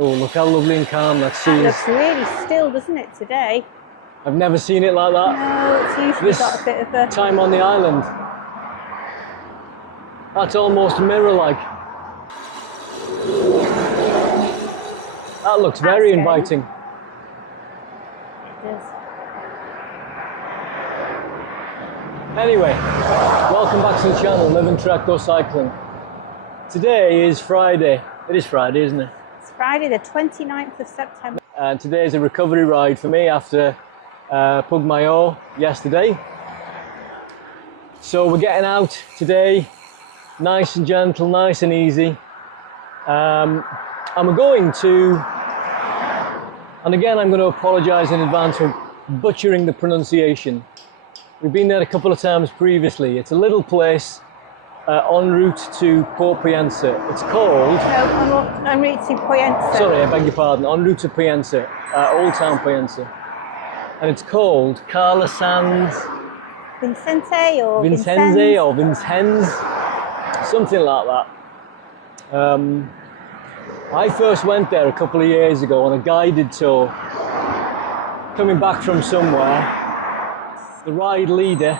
Oh, look how lovely and calm that sea It is. looks really still, doesn't it, today? I've never seen it like that. No, it's usually This got a bit of a... time on the island. That's almost mirror-like. That looks very scary. inviting. It does. Anyway, welcome back to the channel, Live and Trek Go Cycling. Today is Friday. It is Friday, isn't it? It's Friday the 29th of September. And today is a recovery ride for me after Pugmayo yesterday. So we're getting out today, nice and gentle, nice and easy. And we're going to, and again I'm going to apologise in advance for butchering the pronunciation. We've been there a couple of times previously. It's a little place en route to Port Piensa. It's called... No, en route to Piensa. Sorry, I beg your pardon. En route to Piensa, Old Town Piensa. And it's called Cala Sant Vicenç or Vicenç or Vincennes, something like that. I first went there a couple of years ago on a guided tour, coming back from somewhere. The ride leader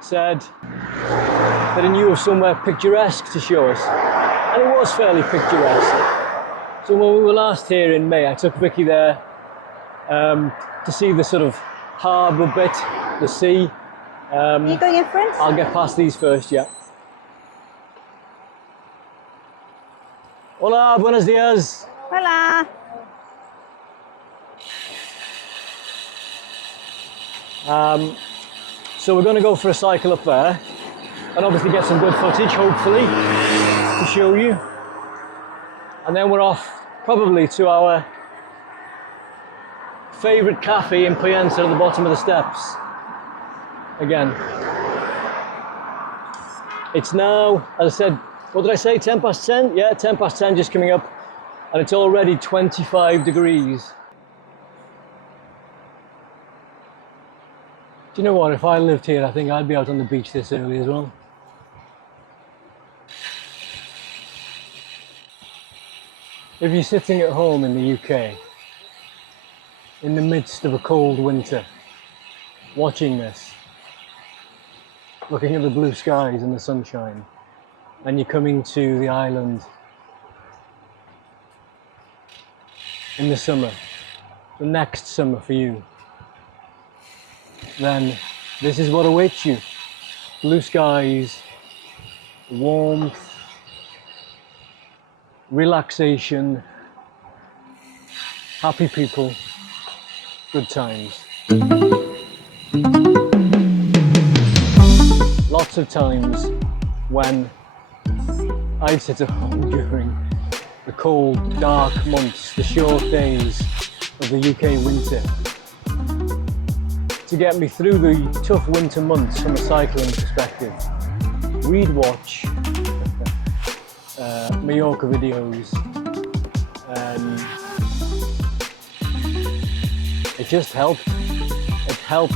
said that he knew of somewhere picturesque to show us, and it was fairly picturesque. So when we were last here in May, I took Vicky there to see the sort of harbour bit, the sea. Are you going in front? I'll get past these first, yeah. Hola, buenos dias. Hola. So we're going to go for a cycle up there and obviously get some good footage, hopefully, to show you. And then we're off probably to our favourite cafe in Piensa at the bottom of the steps. Again. It's now, as I said, what did I say, 10 past 10? Yeah, 10 past 10 just coming up, and it's already 25 degrees. Do you know what, if I lived here, I think I'd be out on the beach this early as well. If you're sitting at home in the UK, in the midst of a cold winter, watching this, looking at the blue skies and the sunshine, and you're coming to the island in the summer, the next summer for you, then this is what awaits you. Blue skies, warmth, relaxation, happy people, good times. Lots of times when I'd sit at home during the cold, dark months, the short days of the UK winter, to get me through the tough winter months from a cycling perspective, we'd watch Mallorca videos. It just helped. It helped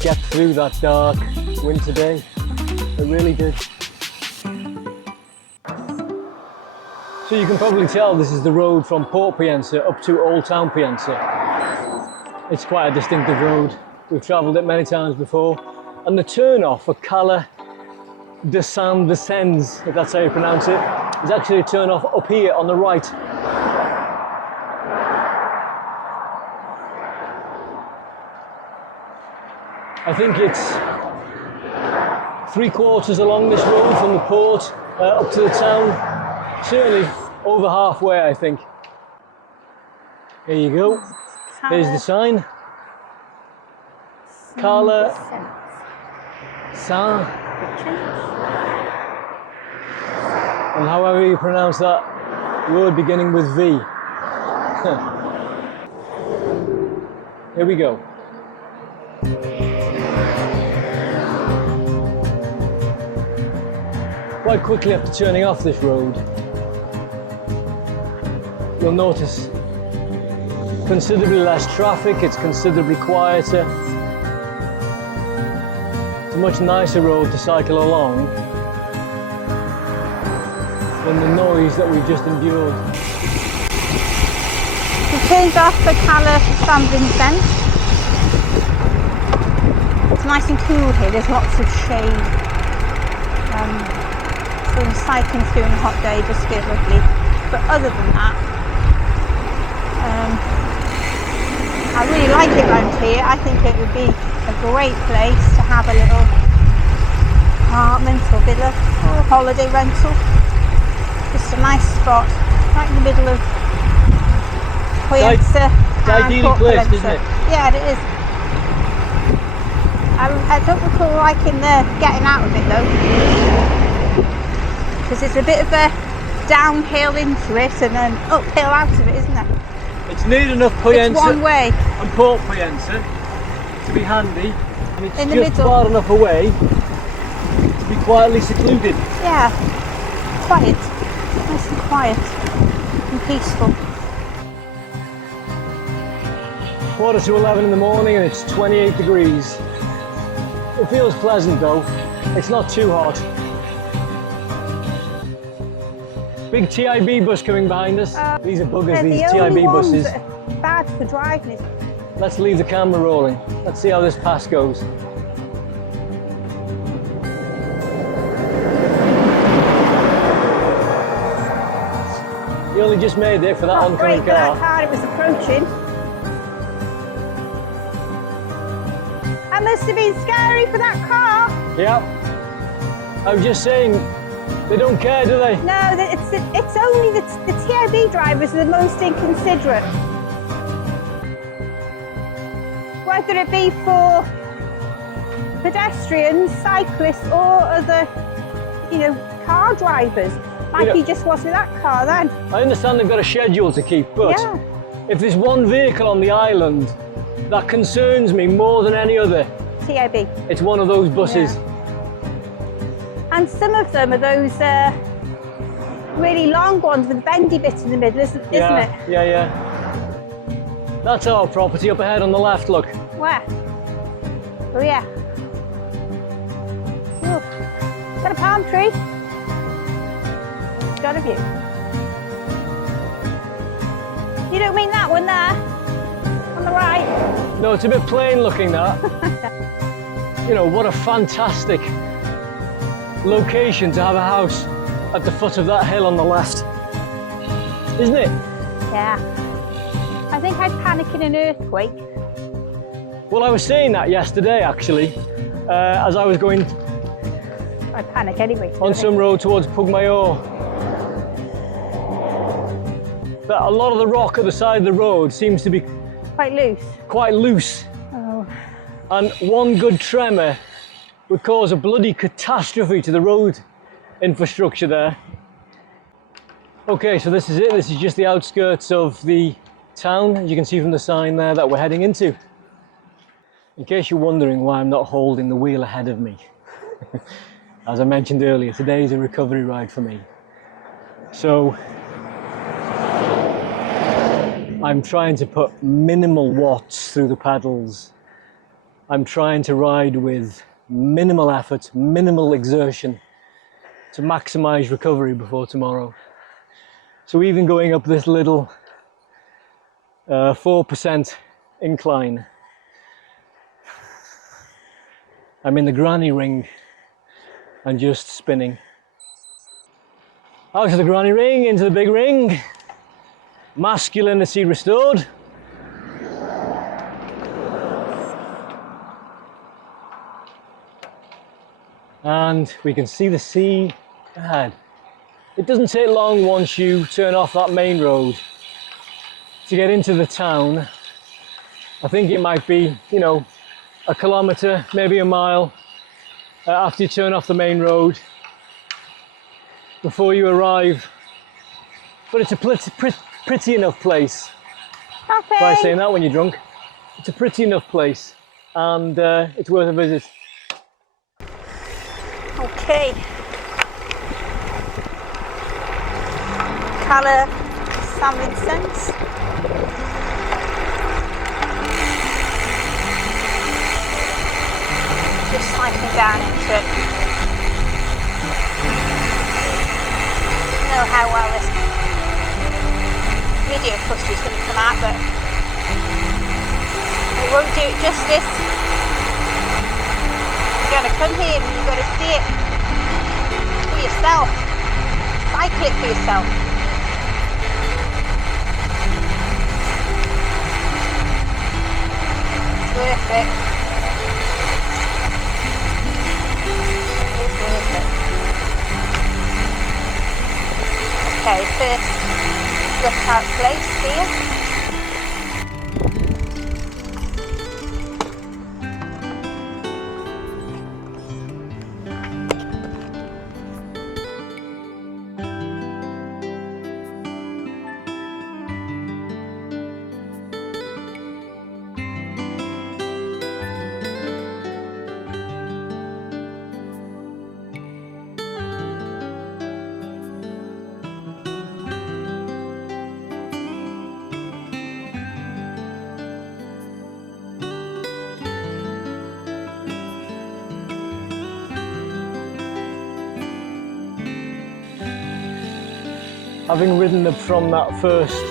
get through that dark winter day. It really did. So you can probably tell this is the road from Port Piensa up to Old Town Piensa. It's quite a distinctive road. We've travelled it many times before. And the turn-off for Cala Sant Vicenç, if that's how you pronounce it, is actually a turn-off up here on the right. I think it's 3/4 along this road from the port up to the town. Certainly over halfway, I think. Here you go. Here's the sign. Cala Sant. And however you pronounce that word beginning with V. Here we go. Quite quickly after turning off this road, you'll notice considerably less traffic, it's considerably quieter. It's a much nicer road to cycle along than the noise that we've just endured. turned off for Cala Sant Vicenç. It's nice and cool here, there's lots of shade. So cycling through on a hot day just feels lovely. But other than that, I really like it around here. I think it would be a great place to have a little apartment or villa or a holiday rental. Just a nice spot right in the middle of Poyensa It's ideally placed, isn't it? Yeah, it is. I don't recall liking the getting out of it though, because it's a bit of a downhill into it and then uphill out of it, isn't it? It's near enough It's Poyensa one way. and Port Poyensa to be handy, and it's In the just middle. far enough away to be quietly secluded. Yeah, quiet, nice and quiet and peaceful. 11:15 in the morning and it's 28 degrees. It feels pleasant though, it's not too hot. Big TIB bus coming behind us. These are buggers, They're these the only TIB ones buses. that are bad for driving. Let's leave the camera rolling. Let's see how this pass goes. You only just made it for that Not great oncoming for that car. car, it was approaching. That must have been scary for that car. Yeah. I was just saying, they don't care, do they? No, it's only the TIB drivers are the most inconsiderate. Whether it be for pedestrians, cyclists or other, car drivers. Like he just was with that car then. I understand they've got a schedule to keep, but Yeah. if there's one vehicle on the island that concerns me more than any other, TIB. it's one of those buses. Yeah. And some of them are those really long ones with bendy bits in the middle, isn't it? Yeah. That's our property up ahead on the left, look. Where? Oh yeah. Oh, is that a palm tree? It's got a view. You don't mean that one there? On the right? No, it's a bit plain looking, that. What a fantastic location to have a house at the foot of that hill on the left. Isn't it? Yeah. I think I'd panic in an earthquake. Well, I was saying that yesterday, actually, as I was going I'd panic anyway. on some road towards Pugmayo. That a lot of the rock at the side of the road seems to be Quite loose. quite loose. Oh. And one good tremor would cause a bloody catastrophe to the road infrastructure there. Okay, so this is it. This is just the outskirts of the town, as you can see from the sign there, that we're heading into. In case you're wondering why I'm not holding the wheel ahead of me, as I mentioned earlier, today is a recovery ride for me. So I'm trying to put minimal watts through the pedals. I'm trying to ride with minimal effort, minimal exertion to maximize recovery before tomorrow. So even going up this little 4% incline, I'm in the granny ring and just spinning. Out of the granny ring, into the big ring. Masculinity restored. And we can see the sea ahead. It doesn't take long once you turn off that main road to get into the town. I think it might be, a kilometre, maybe a mile after you turn off the main road before you arrive. But it's a pretty enough place. Happy. Try saying that when you're drunk. It's a pretty enough place and it's worth a visit. Okay. Cala Sant Vicenç. Just cycling down into it. I don't know how well this video footage is going to come out, but it won't do it justice. You've got to come here and you've got to see it for yourself. Cycle it for yourself. It's worth it. It's worth it. Okay, first lookout place here. Having ridden up from that first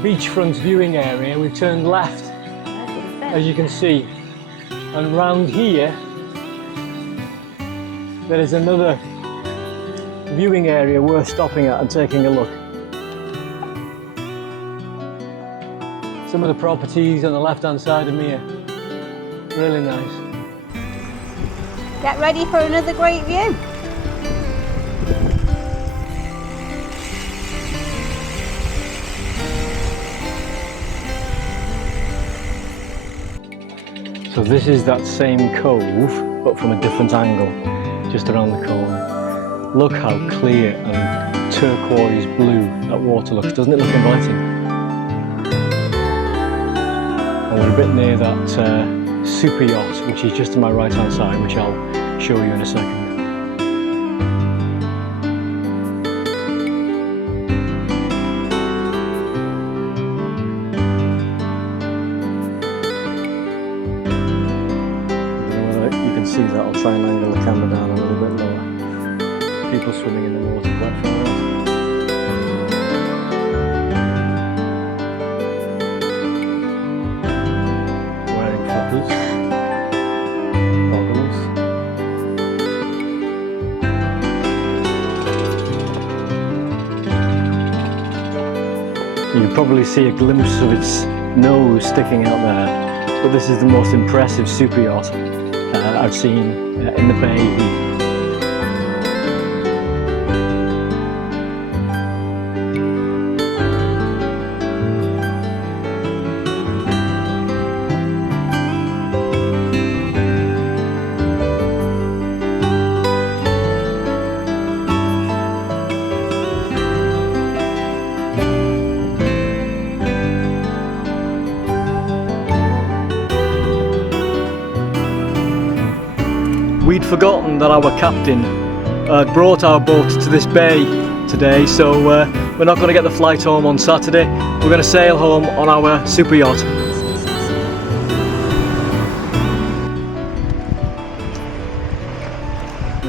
beachfront viewing area, we've turned left, as you can see, and round here there is another viewing area worth stopping at and taking a look. Some of the properties on the left hand side of me are really nice. Get ready for another great view. So this is that same cove, but from a different angle, just around the corner. Look how clear and turquoise blue that water looks. Doesn't it look inviting? And we're a bit near that super yacht, which is just to my right hand side, which I'll show you in a second. See that, I'll try and angle the camera down a little bit lower. People swimming in the water quite far out. Wearing flippers, goggles. You can probably see a glimpse of its nose sticking out there, but this is the most impressive super yacht I've seen in the bay. We'd forgotten that our captain brought our boat to this bay today, so we're not going to get the flight home on Saturday. We're going to sail home on our super yacht.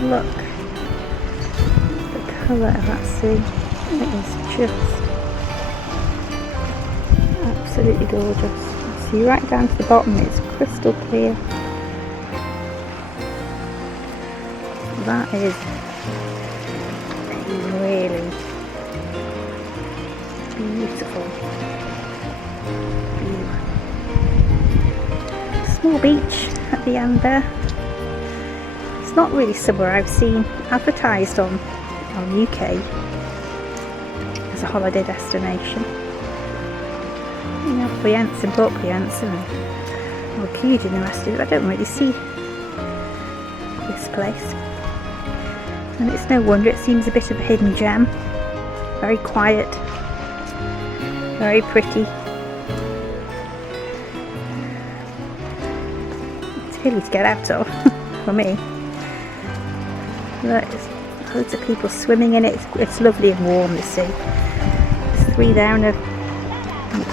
Look, the colour of that sea, it is just absolutely gorgeous. See right down to the bottom, it's crystal clear. That is really beautiful view. Small beach at the end there. It's not really somewhere I've seen advertised on UK as a holiday destination. You know, Vicenç and Vicenç and Orchid and the rest of it. I don't really see this place. And it's no wonder it seems a bit of a hidden gem. Very quiet, very pretty. It's hilly to get out of, for me. Look, there's loads of people swimming in it. It's lovely and warm, the sea. There's 3 there on a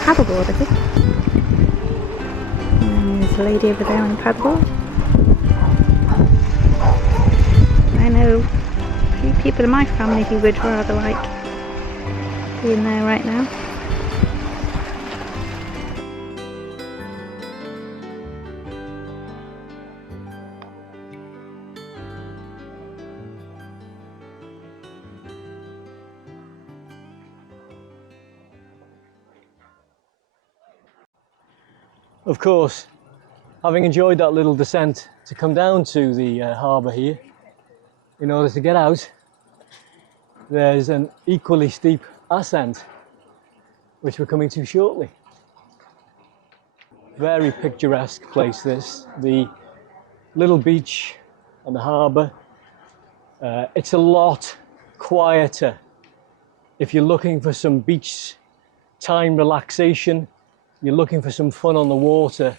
paddleboard, I think. And there's a lady over there on a paddleboard. I know a few people in my family who would rather like be in there right now. Of course, having enjoyed that little descent to come down to the harbour here, in order to get out, there's an equally steep ascent, which we're coming to shortly. Very picturesque place this, the little beach and the harbour. It's a lot quieter if you're looking for some beach time relaxation, you're looking for some fun on the water.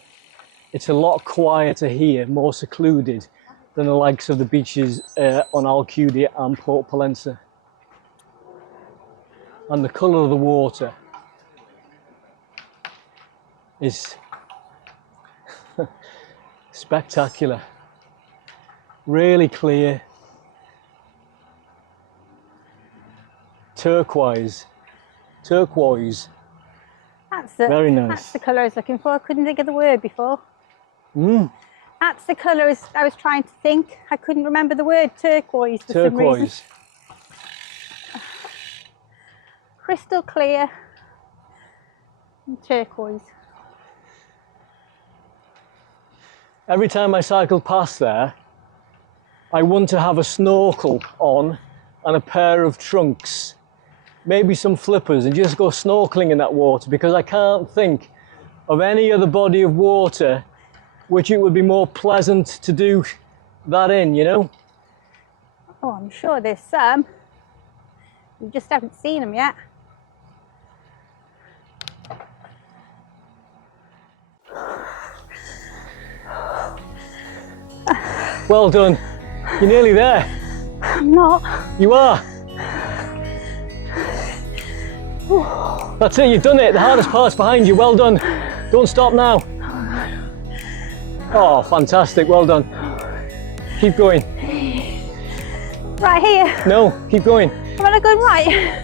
It's a lot quieter here, more secluded than the likes of the beaches on Alcudia and Port Pollença. And the colour of the water is spectacular. Really clear, turquoise. Very nice. That's the colour I was looking for. I couldn't think of the word before. That's the colour I was trying to think. I couldn't remember the word turquoise for some reason. Crystal clear and turquoise. Every time I cycle past there, I want to have a snorkel on and a pair of trunks, maybe some flippers, and just go snorkeling in that water, because I can't think of any other body of water which it would be more pleasant to do that in, you know? Oh, I'm sure there's some. You just haven't seen them yet. Well done. You're nearly there. I'm not. You are. That's it, you've done it. The hardest part's behind you. Well done. Don't stop now. Oh, fantastic. Well done. Keep going. Right here. No, keep going. Am I going right?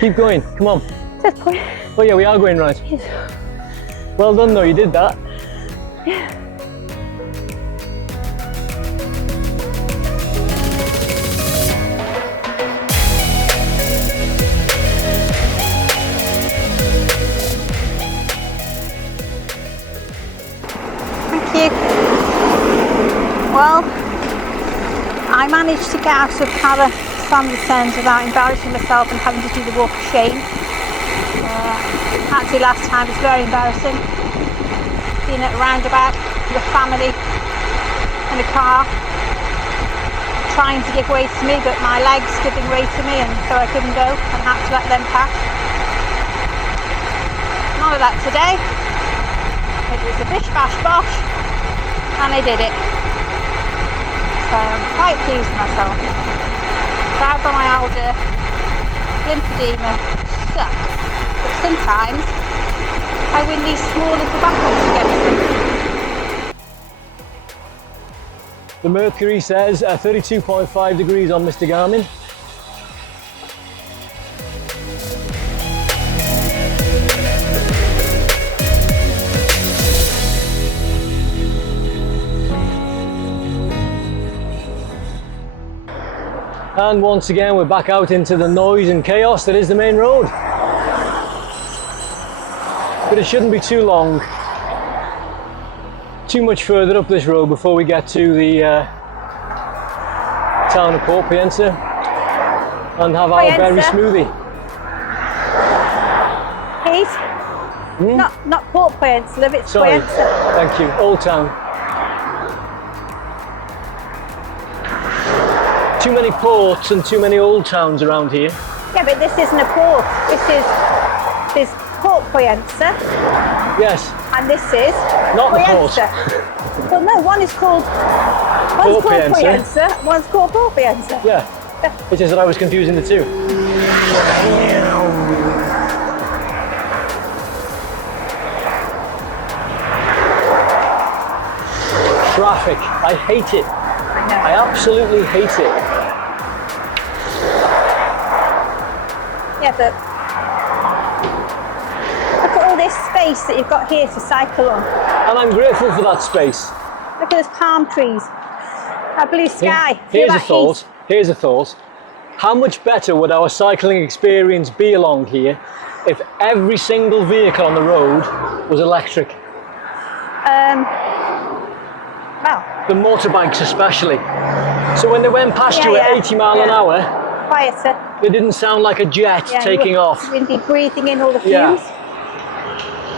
Keep going. Come on. Just point. Oh yeah, we are going right. Yes. Well done though, you did that. Yeah. Well, I managed to get out of Cala Sant Vicenç without embarrassing myself and having to do the walk of shame. Actually, last time was very embarrassing. Being at a roundabout with a family in a car, trying to give way to me, but my legs giving way to me, and so I couldn't go and had to let them pass. None of that today. It was a bish bash bosh, and I did it. So I'm quite pleased with myself. Proud of my older lymphedema suck, but sometimes I win these small little battles against them. The mercury says 32.5 degrees on Mr. Garmin. And once again, we're back out into the noise and chaos that is the main road. But it shouldn't be too long, too much further up this road before we get to the town of Port Pollença and have our berry smoothie. Pete? Not Port Pollença, love, it's Sorry. Pollença. Thank you, Old Town. Too many ports and too many old towns around here. Yeah, but this isn't a port. This is Port Pollença. Yes. And this is not Pollença. The port. Well, no, one's called Pollença, one's called Port Pollença. Yeah. It's just that I was confusing the two. Traffic. I hate it. I know. I absolutely hate it. Yeah, but look at all this space that you've got here to cycle on. And I'm grateful for that space. Look at those palm trees. That blue sky. Here's Feel a that thought. heat. Here's a thought. How much better would our cycling experience be along here if every single vehicle on the road was electric? Well, The motorbikes especially. So when they went past you at 80 mile an hour, quieter. they didn't sound like a jet Yeah, taking you off. wouldn't be breathing in all the Yeah. fumes.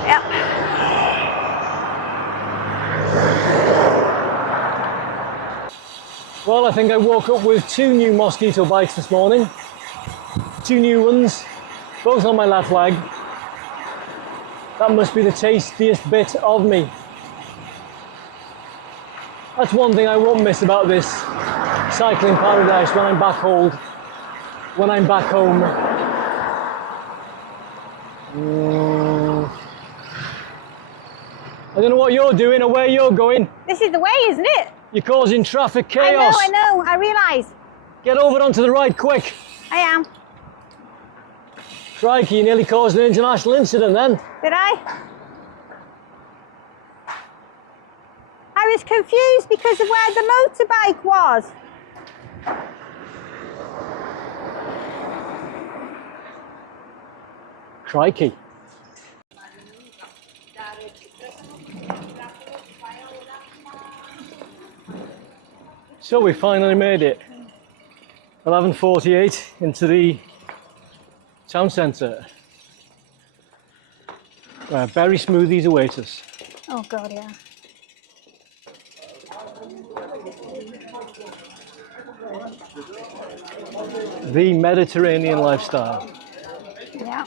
Yep. Well, I think I woke up with 2 new mosquito bites this morning. 2 new ones, both on my left leg. That must be the tastiest bit of me. That's one thing I won't miss about this cycling paradise when I'm back home. I don't know what you're doing or where you're going. This is the way, isn't it? You're causing traffic chaos. I know, I realise. Get over onto the right quick. I am. Crikey, you nearly caused an international incident then. Did I? I was confused because of where the motorbike was. Crikey. So we finally made it. 11:48 into the town centre. Where berry smoothies await us. Oh God, yeah. The Mediterranean lifestyle. Yeah.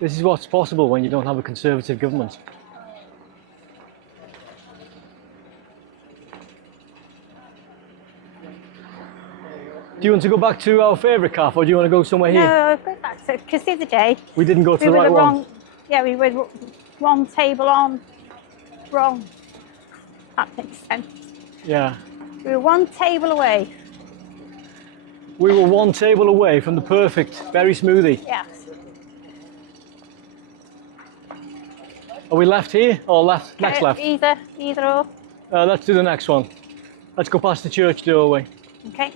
This is what's possible when you don't have a Conservative government. Do you want to go back to our favourite cafe or do you want to go somewhere here? No, go back to, because the other day We didn't go to we the were right the one. wrong. Yeah, we were one table on, wrong. That makes sense. Yeah. We were one table away. We were one table away from the perfect berry smoothie. Yes. Are we left here or left? Next left? Either or. Let's do the next one. Let's go past the church doorway. Okay.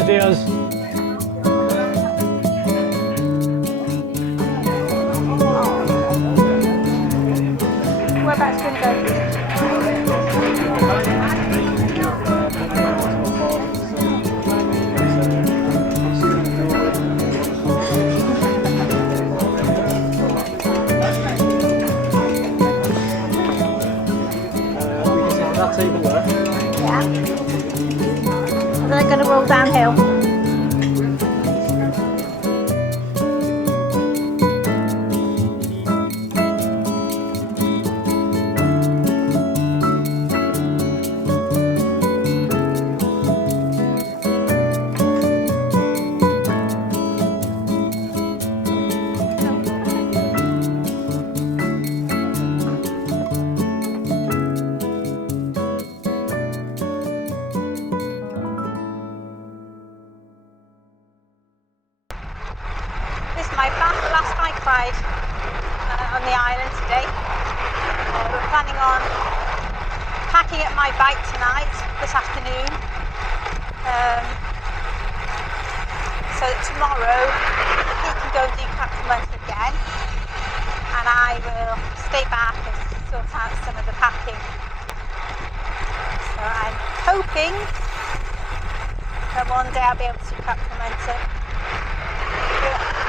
Buenos dias. Whereabouts do you want to go? That table there. Yeah. And they're going to roll downhill. This is my last bike ride on the island today. We're planning on packing up my bike tonight, this afternoon, so that tomorrow he can go and do Cala Sant Vicenç again, and I will stay back and sort out some of the packing. So I'm hoping that one day I'll be able to do Cala Sant Vicenç.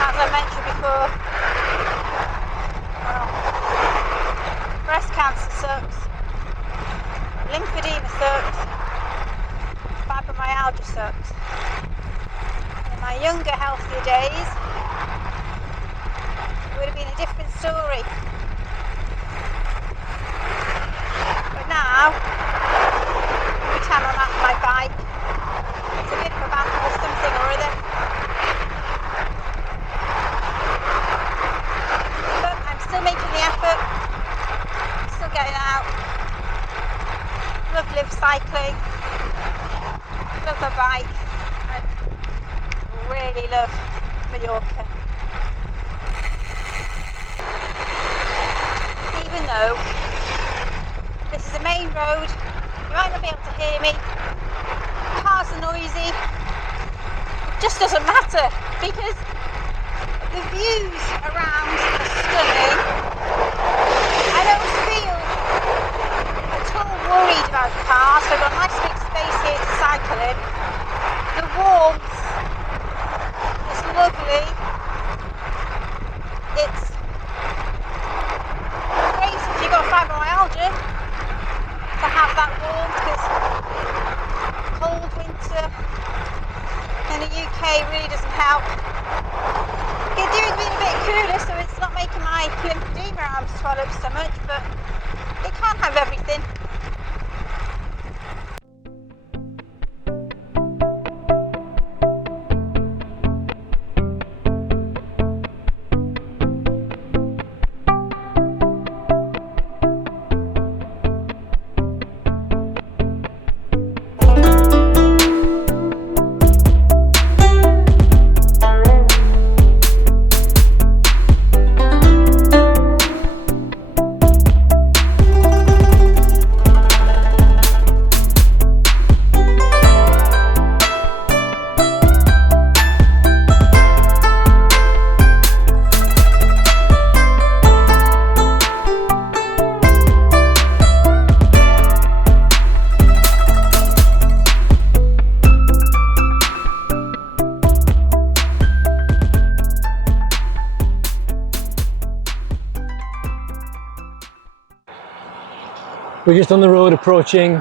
As I mentioned before, well, breast cancer sucks, lymphedema sucks, fibromyalgia sucks. In my younger, healthier days, it would have been a different story. But now, every time I'm at my bike, it's a bit of a battle with something or other. Still making the effort, still getting out. Live cycling, love my bike, and really love Mallorca. Even though this is a main road, you might not be able to hear me, cars are noisy, it just doesn't matter because the views around are stunning. I don't feel at all worried about cars. I've got a nice big space here to cycle in. The warmth is lovely. It's great if you've got fibromyalgia to have that warmth, because cold winter in the UK really doesn't help. It doing being a bit cooler, so it's not making my lymphedema arms swell up so much, but it can't have everything. We're just on the road approaching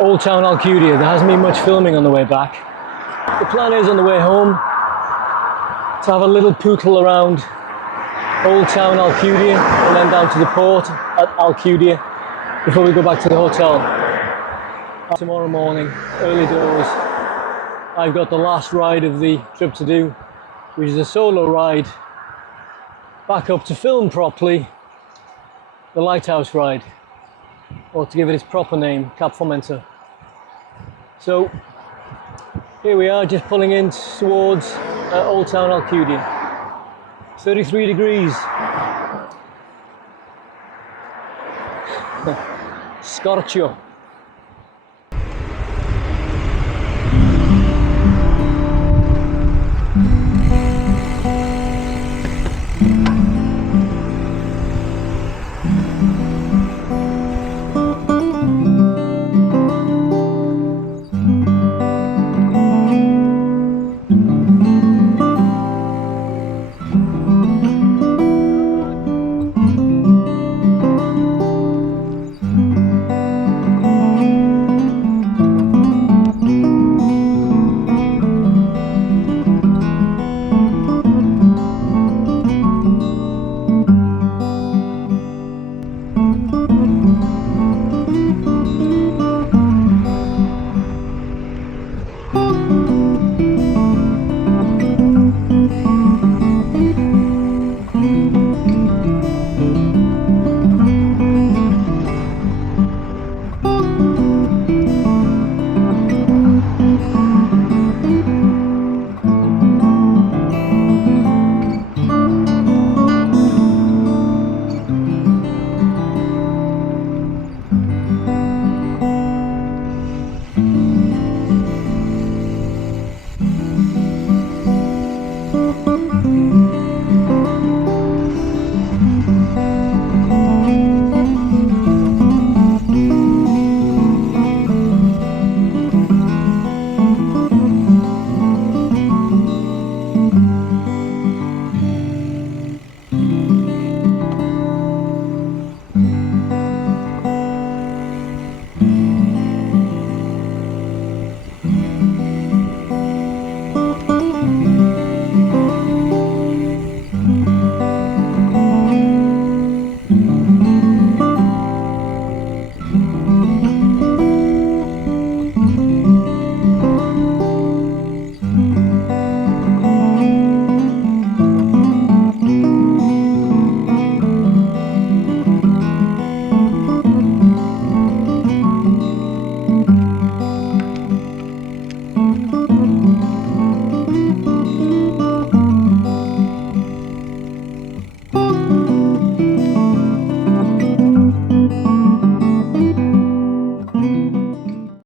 Old Town Alcudia. There hasn't been much filming on the way back. The plan is on the way home to have a little pootle around Old Town Alcudia and then down to the port at Alcudia before we go back to the hotel. Tomorrow morning, early doors, I've got the last ride of the trip to do, which is a solo ride back up to film properly the lighthouse ride, or to give it its proper name, Cala Sant Vicenç. So here we are, just pulling in towards Old Town Alcudia. 33 degrees. Scorchio.